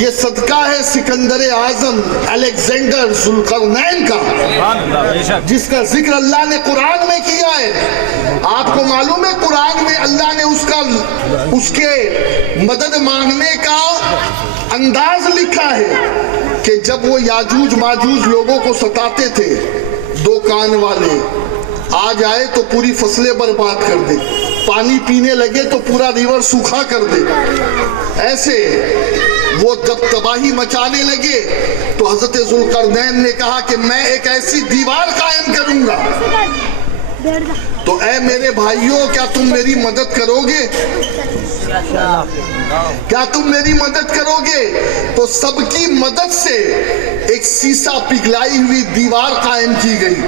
یہ صدقہ ہے سکندر اعظم الیگزینڈر ذوالقرنین کا، جس کا ذکر اللہ نے قرآن میں کیا ہے۔ آپ کو معلوم ہے قرآن میں اللہ نے اس کے مدد مانگنے کا انداز لکھا ہے کہ جب وہ یاجوج ماجوج لوگوں کو ستاتے تھے، دو کان والے آ جائے تو پوری فصلیں برباد کر دے، پانی پینے لگے تو پورا ریور سوکھا کر دے، ایسے وہ جب تباہی مچانے لگے تو حضرت ذوالقرنین نے کہا کہ میں ایک ایسی دیوار قائم کروں گا، تو اے میرے بھائیوں کیا تم میری مدد کرو گے؟ کیا تم میری مدد کرو گے؟ تو سب کی مدد سے ایک سیسا پگھلائی ہوئی دیوار قائم کی گئی۔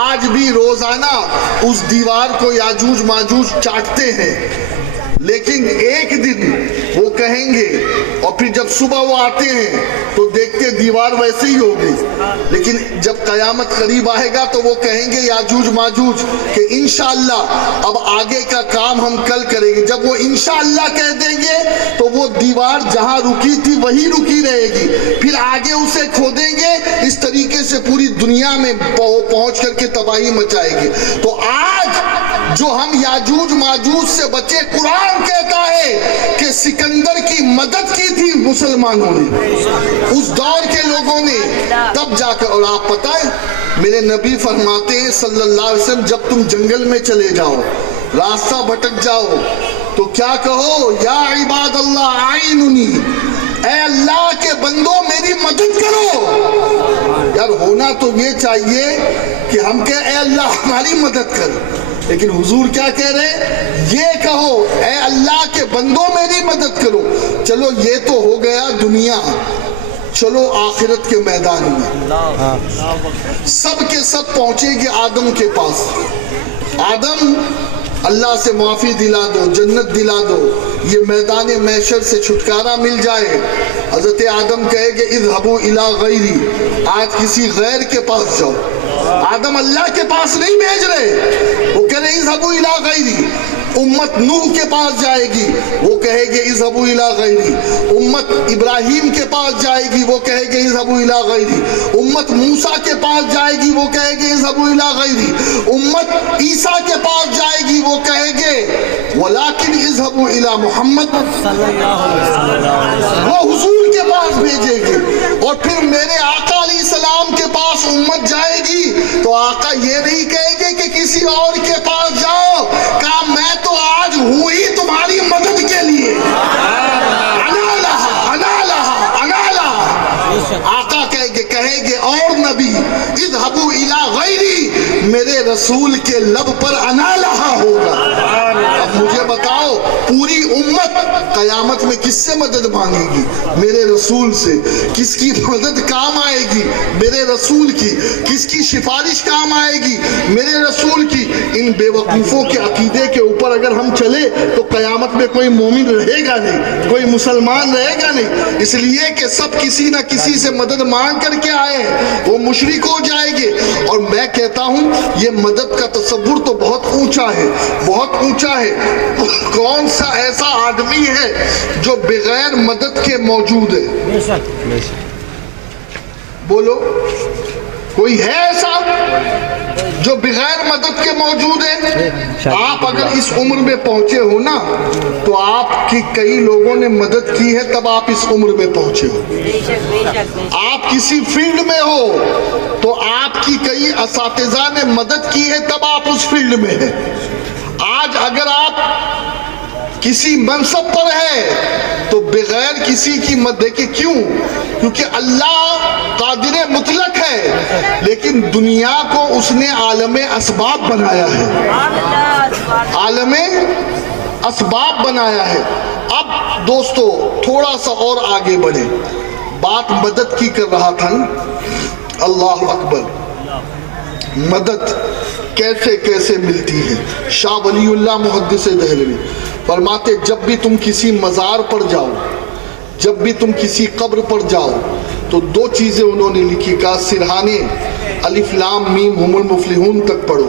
آج بھی روزانہ اس دیوار کو یاجوج ماجوج چاٹتے ہیں، لیکن ایک دن وہ کہیں گے، اور پھر جب صبح وہ آتے ہیں تو دیکھتے دیوار ویسے ہی ہوگی، لیکن جب قیامت قریب آئے گا تو وہ کہیں گے یاجوج ماجوج کہ انشاءاللہ اب آگے کا کام ہم کل کریں گے۔ جب وہ انشاءاللہ کہہ دیں گے تو وہ دیوار جہاں رکی تھی وہی رکی رہے گی، پھر آگے اسے کھودیں گے، اس طریقے سے پوری دنیا میں پہنچ کر کے تباہی مچائے گی۔ تو آج جو ہم یاجوج ماجوج سے بچے، قرآن کہتا ہے کہ سکندر کی مدد کی تھی مسلمانوں نے، اس دور کے لوگوں نے، تب جا کر۔ اور آپ پتہ ہے میرے نبی فرماتے ہیں صلی اللہ علیہ وسلم، جب تم جنگل میں چلے جاؤ، راستہ بھٹک جاؤ، تو کیا کہو؟ یا عباد اللہ اعینونی، اے اللہ کے بندوں میری مدد کرو۔ یار ہونا تو یہ چاہیے کہ ہم کہیں اے اللہ ہماری مدد کر، لیکن حضور کیا کہہ رہے؟ یہ کہو اے اللہ کے بندوں میری مدد کرو۔ چلو یہ تو ہو گیا دنیا، چلو آخرت کے میدان میں سب کے سب پہنچے گے آدم کے پاس۔ آدم اللہ سے معافی دلا دو، جنت دلا دو، یہ میدان محشر سے چھٹکارا مل جائے۔ حضرت آدم کہے گے اذهبوا الی غیری، آج کسی غیر کے پاس جاؤ۔ آدم اللہ کے پاس نہیں بھیج رہے، وہ کہہ رہے اذهبوا الی غیری۔ امت نوح کے پاس جائے گی، وہ کہے گے اذهبوا الی غیری۔ امت ابراہیم کے پاس جائے گی، وہ کہے گے اذهبوا الی غیری۔ امت موسیٰ کے پاس جائے گی، وہ کہے گے اذهبوا الی غیری۔ امت عیسیٰ کے پاس جائے گی، وہ کہے گے ولیکن اذهبوا الی محمد صلی اللہ علیہ وسلم، وہ حضور کے پاس بھیجے گی۔ اور پھر میرے آقا علیہ السلام کے پاس امت جائے گی تو آقا یہ نہیں کہے گے کہ کسی اور کے پاس جاؤ، کہا میں تو آج ہوں ہی تمہاری مدد کے لیے، انا لہا انا لہا انا لہا۔ آقا کہے گے اور نبی اذهبوا الی غیری، میرے رسول کے لب پر انا لہا ہوگا۔ اب مجھے بتاؤ پوری امت قیامت میں کس سے مدد مانگے گی؟ میرے رسول سے۔ کس کی مدد کام آئے گی؟ میرے رسول کی۔ کس کی سفارش کام آئے گی؟ میرے رسول کی۔ ان بے وقوفوں کے عقیدے کے اوپر اگر ہم چلے تو قیامت میں کوئی مومن رہے گا نہیں، کوئی مسلمان رہے گا نہیں، اس لیے کہ سب کسی نہ کسی سے مدد مانگ کر کے آئے، وہ مشرک ہو جائے گے۔ اور میں کہتا ہوں یہ مدد کا تصور تو بہت اونچا ہے، بہت اونچا ہے۔ کون سا ایسا آدمی ہے جو بغیر مدد کے موجود ہے؟ بولو کوئی ہے ایسا جو بغیر مدد کے موجود ہے؟ آپ اگر اس عمر میں پہنچے ہو نا تو آپ کی کئی لوگوں نے مدد کی ہے، تب آپ اس عمر میں پہنچے ہو۔ آپ کسی فیلڈ میں ہو تو آپ کی کئی اساتذہ نے مدد کی ہے، تب آپ اس فیلڈ میں ہیں۔ آج اگر آپ کسی منصب پر ہے تو بغیر کسی کی مدد کے، کیوں؟ کیونکہ اللہ قادر مطلق ہے، لیکن دنیا کو اس نے عالم اسباب بنایا ہے، عالم اسباب بنایا ہے۔ اب دوستو تھوڑا سا اور آگے بڑھیں، بات مدد کی کر رہا تھا نا۔ اللہ اکبر، مدد کیسے کیسے ملتی ہے؟ شاہ ولی اللہ محدث دہلوی فرماتے جب بھی تم کسی مزار پر جاؤ، جب بھی تم کسی قبر پر جاؤ تو دو چیزیں انہوں نے لکھی، کہا سرہانے الف لام میم ہم المفلحون تک پڑھو،